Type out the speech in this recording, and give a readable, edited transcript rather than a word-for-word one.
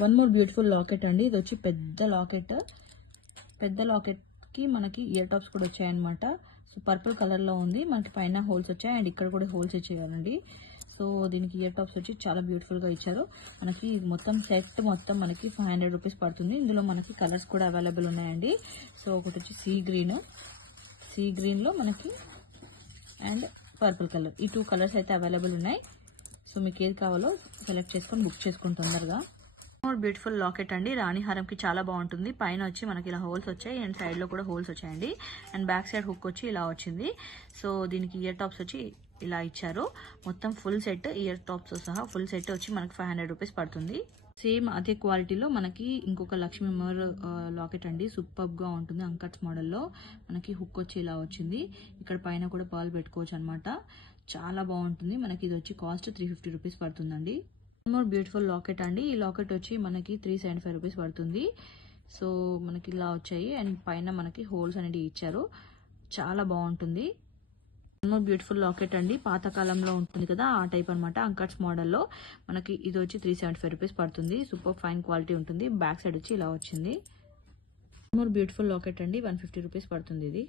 One more beautiful locket అండి. ఇది వచ్చి పెద్ద లాకెట్ కి మనకి ఇయర్ టాప్స్ కూడా వచ్చాయన్నమాట. సో పర్పుల్ కలర్ లో ఉంది. మనకి పైన హోల్స్ వచ్చాయి అండ్ ఇక్కడ కూడా హోల్స్ ఇచ్చేయాలండి. సో దీనికి ఇయర్ టాప్స్ వచ్చి చాలా బ్యూటిఫుల్ గా ఇచ్చారు. మనకి మొత్తం సెట్ మనకి 500 రూపీస్ పడుతుంది. ఇందులో మనకి కలర్స్ కూడా అవైలబుల్ ఉన్నాయండి. సో ఒకటి వచ్చి సీ గ్రీన్ లో మనకి అండ్ పర్పుల్ కలర్, ఈ 2 కలర్స్ అయితే అవైలబుల్ ఉన్నాయి. సో మీకు ఏది కావాలో సెలెక్ట్ చేసుకొని బుక్ చేసుకుని తొందరగా. బ్యూటిఫుల్ లాకెట్ అండి. రాణిహారంకి చాలా బాగుంటుంది. పైన వచ్చి మనకి ఇలా హోల్స్ వచ్చాయి అండ్ సైడ్ లో కూడా హోల్స్ వచ్చాయండి. అండ్ బ్యాక్ సైడ్ హుక్ వచ్చి ఇలా వచ్చింది. సో దీనికి ఇయర్ టాప్స్ వచ్చి ఇలా ఇచ్చారు. మొత్తం ఫుల్ సెట్ ఇయర్ టాప్స్ సహా ఫుల్ సెట్ వచ్చి మనకి 500 రూపీస్ పడుతుంది. సేమ్ అదే క్వాలిటీలో మనకి ఇంకొక లక్ష్మీ అమ్మవారు లాకెట్ అండి. సూపర్ గా ఉంటుంది. అంకట్స్ మోడల్లో మనకి హుక్ వచ్చి ఇలా వచ్చింది. ఇక్కడ పైన కూడా పాలు పెట్టుకోవచ్చు అనమాట. చాలా బాగుంటుంది. మనకి ఇది వచ్చి కాస్ట్ 350 రూపీస్ పడుతుందండి. మోర్ బ్యూటిఫుల్ లాకెట్ అండి. ఈ లాకెట్ వచ్చి మనకి 375 రూపీస్ పడుతుంది. సో మనకి ఇలా వచ్చాయి అండ్ పైన మనకి హోల్స్ అనేది ఇచ్చారు. చాలా బాగుంటుంది. మోర్ బ్యూటిఫుల్ లాకెట్ అండి. పాతకాలంలో ఉంటుంది కదా ఆ టైప్ అనమాట. అంకట్స్ మోడల్లో మనకి ఇది వచ్చి 375 రూపీస్ పడుతుంది. సూపర్ ఫైన్ క్వాలిటీ ఉంటుంది. బ్యాక్ సైడ్ వచ్చి ఇలా వచ్చింది. మోర్ బ్యూటిఫుల్ లాకెట్ అండి. 150 రూపీస్ పడుతుంది ఇది.